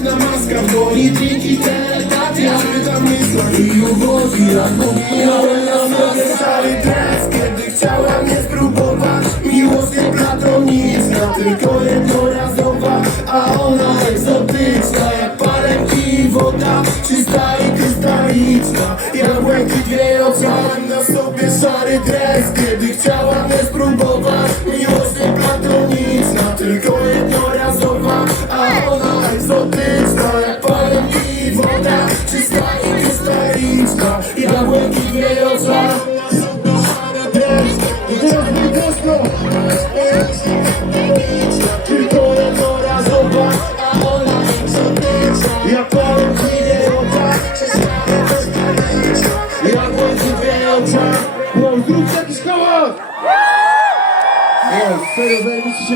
Na maska w dłoni, drinki, teletacja Czytam myślach i uwodzi Jak pomijałem na sobie stary dres. Kiedy chciała mnie spróbować Miłość nie platoniczna Tylko jednorazowa A ona egzotyczna Jak parem i woda Czysta i krystaliczna. Jak błękit wieje oceanem Na sobie szary dres. Kiedy chciała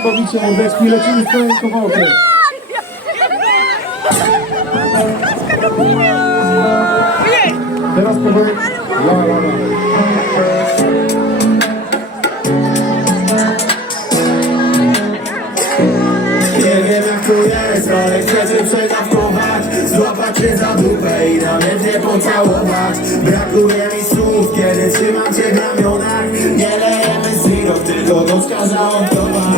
się bawicie, mordeczki, lecimy z całym kawałkiem. Teraz powiem... La, la, la. Nie wiem jak to jest, ale chcę cię przedawkować Złapać cię za dupę i nawet nie pocałować. Brakuje mi słów, kiedy trzymam cię w ramionach. Nie lejemy zero, tylko gorzka zaonkrowa Modu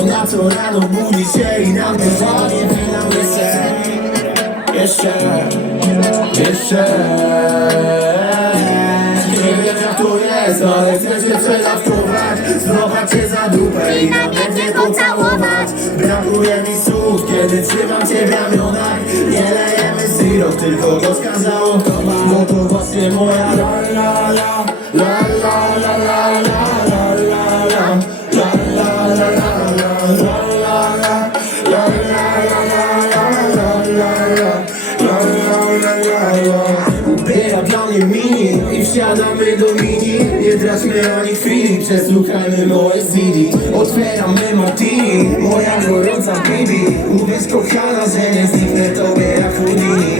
Ona co rano budzi się i na mnie żali Wynam jeszcze Jeszcze Jeszcze Nie wiem jak to jest, ale chcę cię przedawkować Złapać cię za dupę i nawet nie pocałować Brakuje mi słów, kiedy trzymam cię w ramionach Nie lejemy syrop, tylko gorzka załogowa Bo to właśnie moja la Traćmy ani chwili, przesłuchajmy moje CD Otwieramy martini, moja gorąca baby Uwierz kochana, że nie zniknę tobie jak Houdini.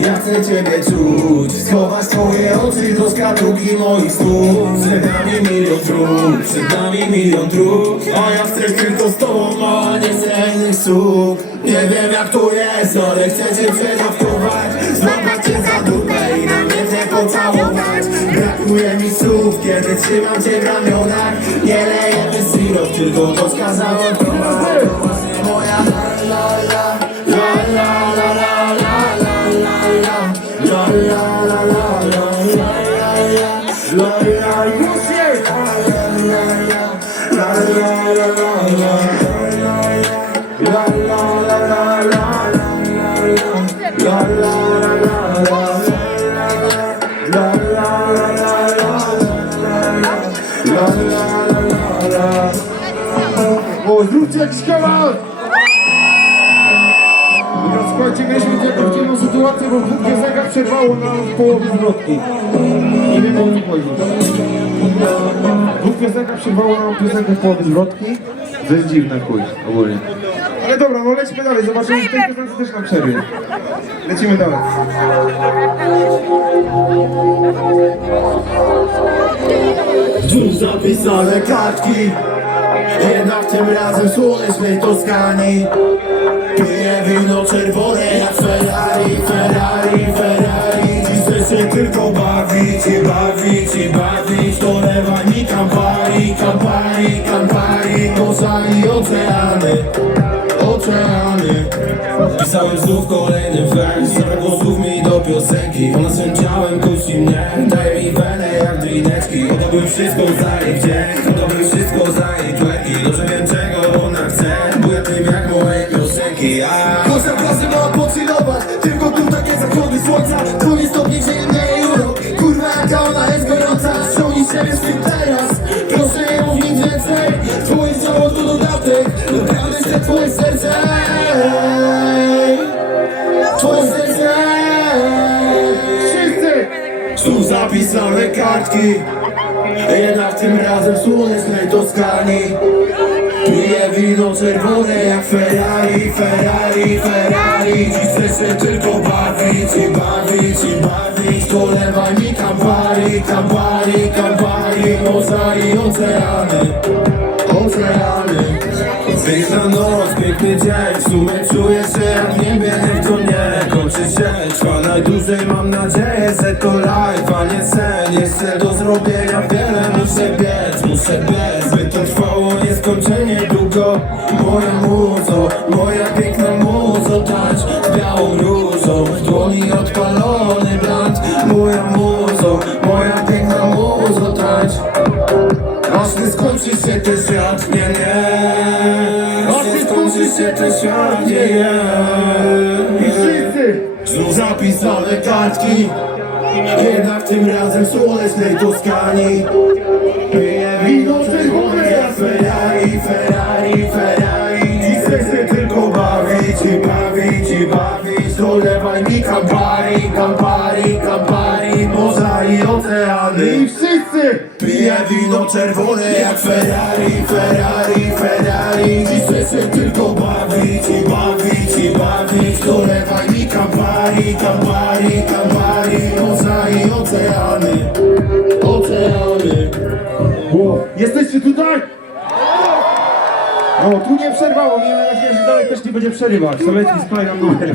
Ja chcę ciebie czuć, schować twoje oczy do szkatułki moich snów Przed nami milion dróg, przed nami milion dróg A ja chcę tylko z tobą, a nie słów Nie wiem jak to jest, ale chcę cię przedawkować słów, kiedy trzymam cię w ramionach Nie lejemy syrop, tylko gorzka zawodowa To właśnie moja la la la La la la la la la la! La la la la la La la la Zróbcie jakiś hałas! Dobra, słuchajcie, mieliśmy taką sytuację, bo dwóch piosenkach przerwało nam w połowie zwrotki. Nie wiem o co chodzi. Dwóch piosenkach przerwało nam piosenkę w połowie zwrotki. To jest dziwne, chuj, ogólnie. Ale dobra, no lecimy dalej, zobaczymy, w tej piosence też nam przerwie. Lecimy dalej. Tu zapisane kartki Jednak tym razem słonecznej Toskanii. Piję wino czerwone jak Ferrari, Ferrari, Ferrari. Dziś się tylko bawić i bawić i bawić. To lewani Campari, Campari, Campari. Morza i oceany, oceany Pisałem znów kolejny wers Zamiast głosów mi do piosenki. Ona swym ciałem kusi mnie Daje mi wenę jak drineczki. Oddałbym wszystko za jej wdzięk Oddałbym wszystko za jej twerki Dobrze wiem czego ona chce Bo ja tym jak moje piosenki ja Tu zapisane kartki. Jednak tym razem słonecznej Toskanii. Piję wino czerwone jak Ferrari, Ferrari, Ferrari. Dziś chcę się tylko bawić i bawić i bawić. Dolewaj mi Campari, Campari, Campari Morza i oceany, oceany Piękna noc, piękny dzień, w sumie czuję się jak niebie, niech to nie kończy się. Trwa najdłużej, mam nadzieję, że to Moja muzo, moja piękna muzo Tańcz z białą różą, w dłoni odpalony bland Moja muzo, moja piękna muzo Tańcz Aż nie skończy się ten świat, nie, nie. Aż nie skończy się ten świat, nie, nie. I wszyscy! Znów zapisane kartki. Jednak tym razem w słonecznej Toskanii. Piję wino czerwone jak Ferrari, Ferrari, Ferrari bawić i bawić Dolewaj mi Campari, Campari, Campari Morza i oceany. I wszyscy! Piję wino czerwone jak Ferrari, Ferrari, Ferrari. Dziś chcę się tylko bawić i bawić i bawić. Dolewaj mi Campari, Campari, Campari Morza i oceany, oceany Jesteście tutaj? No, tu nie przerwało, miejmy nadzieję, że dalej też nie będzie przerywać. Solecki sklej nam numer.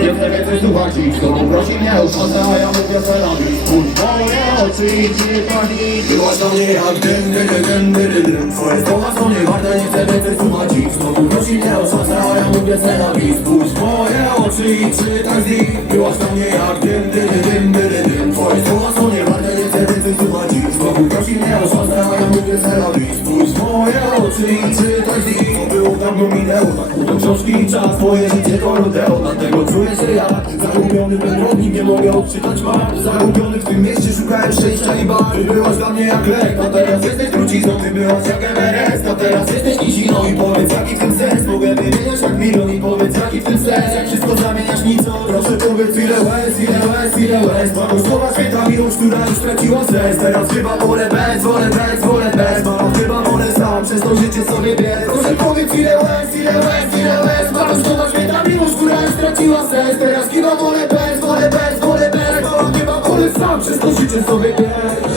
Nie chcę więcej słuchać ich, znowu prosi mnie o a ja mówię celami Spójrz moje oczy. I nie pani. Byłaś dla mnie jak dym, dym, dym, dym, dym, Twoje słowa są niewarte, nie chcę więcej słuchać. Prosi mnie o a ja mówię celami Spójrz moje oczy. I czytaj z nich Byłaś dla mnie jak czas. Twoje życie to rodeo, dlatego czuję się jak Zagubiony wędrownik, nie mogę odczytać map. Zagubiony w tym mieście, szukałem szczęścia i bar Ty byłaś dla mnie jak lek, a teraz jesteś trucizną Ty byłaś jak Everest, a teraz jesteś niziną I powiedz jaki w tym sens, mogę wymieniać jak milion I powiedz jaki w tym sens, jak wszystko zamieniasz nic Proszę powiedz ile łez, ile łez, ile łez? Mam słowa święta miłość, która już straciła sens. Teraz chyba wolę bez, wolę bez, wolę bez. Mam chyba wolę sam, przez to życie sobie biec. Proszę powiedz ile łez, ile łez, ile łez? Mam słowa święta miłość, która już straciła sens. Teraz chyba wolę bez, wolę bez, wolę bez. Mam chyba wolę sam, przez to życie sobie biec!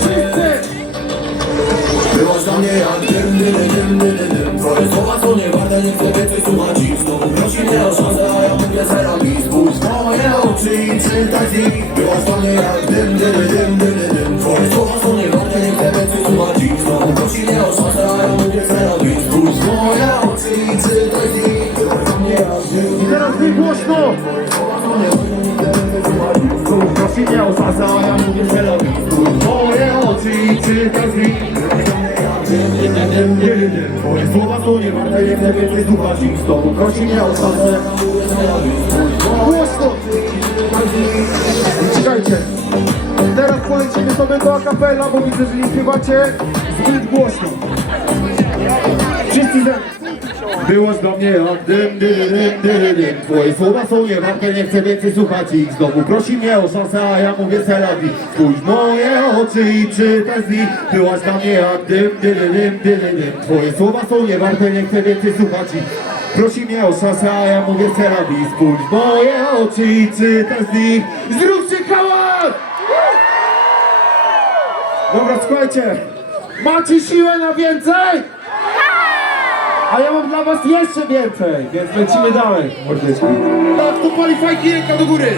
Byłaś dla mnie jak dym, dym, dym, dym, dym, dym Twoje słowa są niewarte, nie chcę więcej słuchać ich Znowu prosi mnie o szansę, a ja mówię zero. Mi Spójrz moje oczy i czytaj z nich. Byłaś dla mnie jak dym, dym, dym, dym, dym, dym Twoje słowa są niewarte, nie chcę więcej słuchać ich Znowu prosi mnie o szansę, a ja mówię zero. Mi Spójrz moje oczy i czytaj z nich. Byłaś mnie jak dym, teraz wy głośno! Prosi mnie o szansę, a ja mówię zero. Mi Spójrz w moje oczy i czytaj z nich Twoje słowa są niewarte, nie chcę więcej słuchać ich Z tobą prosi mnie o szansę Głośno! Czekajcie. Teraz polecimy sobie do akapela, bo widzę, że nie śpiewacie zbyt głośno. Wszyscy ze Byłaś dla mnie jak dym, dym, dym, dym, dym Twoje słowa są niewarte, nie chcę więcej słuchać ich. Znowu prosi mnie o szansę, a ja mówię selawi Spójrz moje oczy i czytaj z nich Byłaś dla mnie jak dym, dym, dym, dym, dym Twoje słowa są niewarte, nie chcę więcej słuchać ich. Prosi mnie o szansę, a ja mówię selawi Spójrz moje oczy i czytaj z nich Zróbcie hałas! Dobra, słuchajcie. Macie siłę na więcej? A ja mam dla was jeszcze więcej, więc lecimy dalej. Mordeczki. Tak, to pali fajki ręka do góry.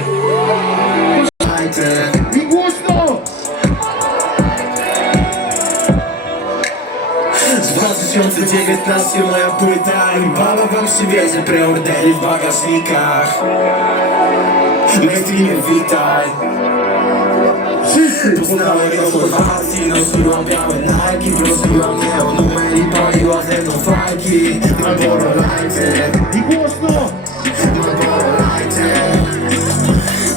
I głośno! Z 2019 moja płyta i baba wam przywiezie preordery w bagażnikach Lestrimie witaj Wszyscy! Poznałem ją w Chorwacji, nosiła białe Nike Prosiła mnie o numer i paliła ze mną fajki Marlboro Lighter, I głośno! Marlboro Lighter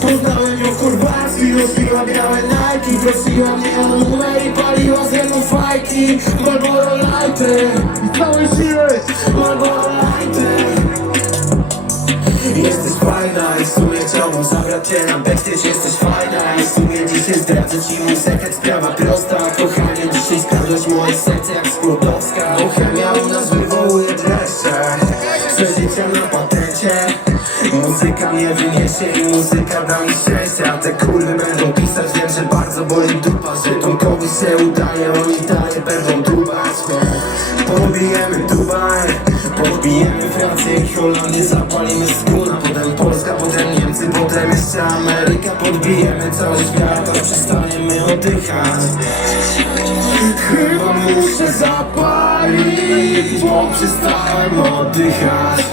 Poznałem ją w Chorwacji, nosiła białe Nike Prosiła mnie o numer zaczynam Backstage jesteś fajna. I w sumie dzisiaj zdradzę ci mój sekret. Sprawa prosta, kochanie Dzisiaj skradłeś moje serce jak skłodowska. Bohemia u nas wywołuje dreszcze Przeżycia na patencie Muzyka mnie wyniesie i muzyka da mi szczęście. A te kurwy będą pisać, wiem, że bardzo boli dupa. Że Tomkowi się udaje, oni dalej będą dubać. Pobijemy Dubaj, podbijemy Francję i Holandię. Zapalimy skórę potem jeszcze Ameryka Podbijemy cały świat, a przestaniemy oddychać. Chyba muszę zapalić, bo przestałem oddychać.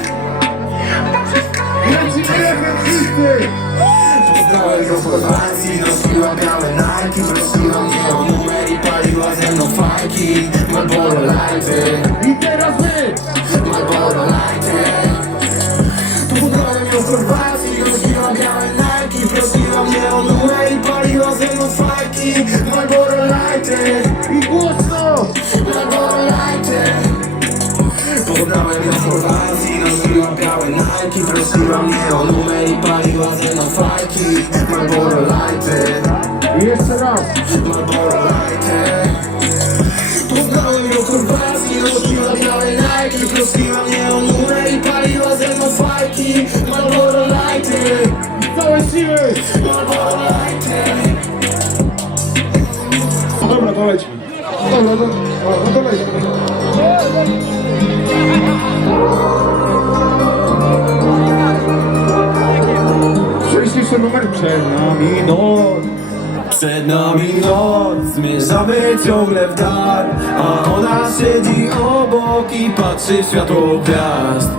Poznałem go w Chorwacji, nosiła białe Nike Prosiła mnie o numer i paliła ze mną fajki. Marlboro Lighty, Prosiła mnie o numer i paliła ze mną fajki Marlboro Lighty I jeszcze raz! Marlboro Lighty Poznałem ją w Chorwacji, nosiła białe Nike Prosiła mnie o numer i paliła ze mną fajki Marlboro Lighty Całe siły! Marlboro Lighty Dobra, to lećmy. Dobra, to, to lećmy. Przed nami, no. Przed nami noc, zmierzamy ciągle w dal A ona siedzi obok i patrzy w światło gwiazd.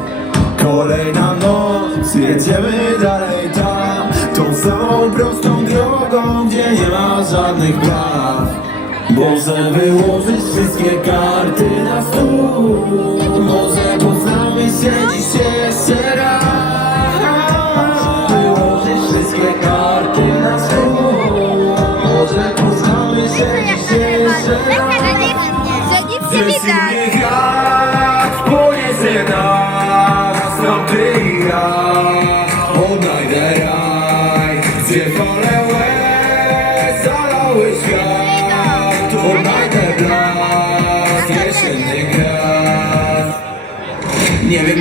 Kolejna noc, jedziemy dalej tam Tą samą prostą drogą, gdzie nie ma żadnych praw. Może wyłożyć wszystkie karty na stół Może poznamy się dziś jeszcze raz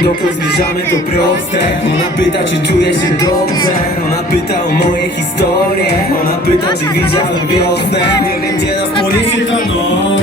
dokąd zmierzamy, to proste. Ona pyta, czy czuję się dobrze. Ona pyta o moje historie. Ona pyta, czy widziałem wiosnę. Nie wiem, gdzie nas poniesie ta noc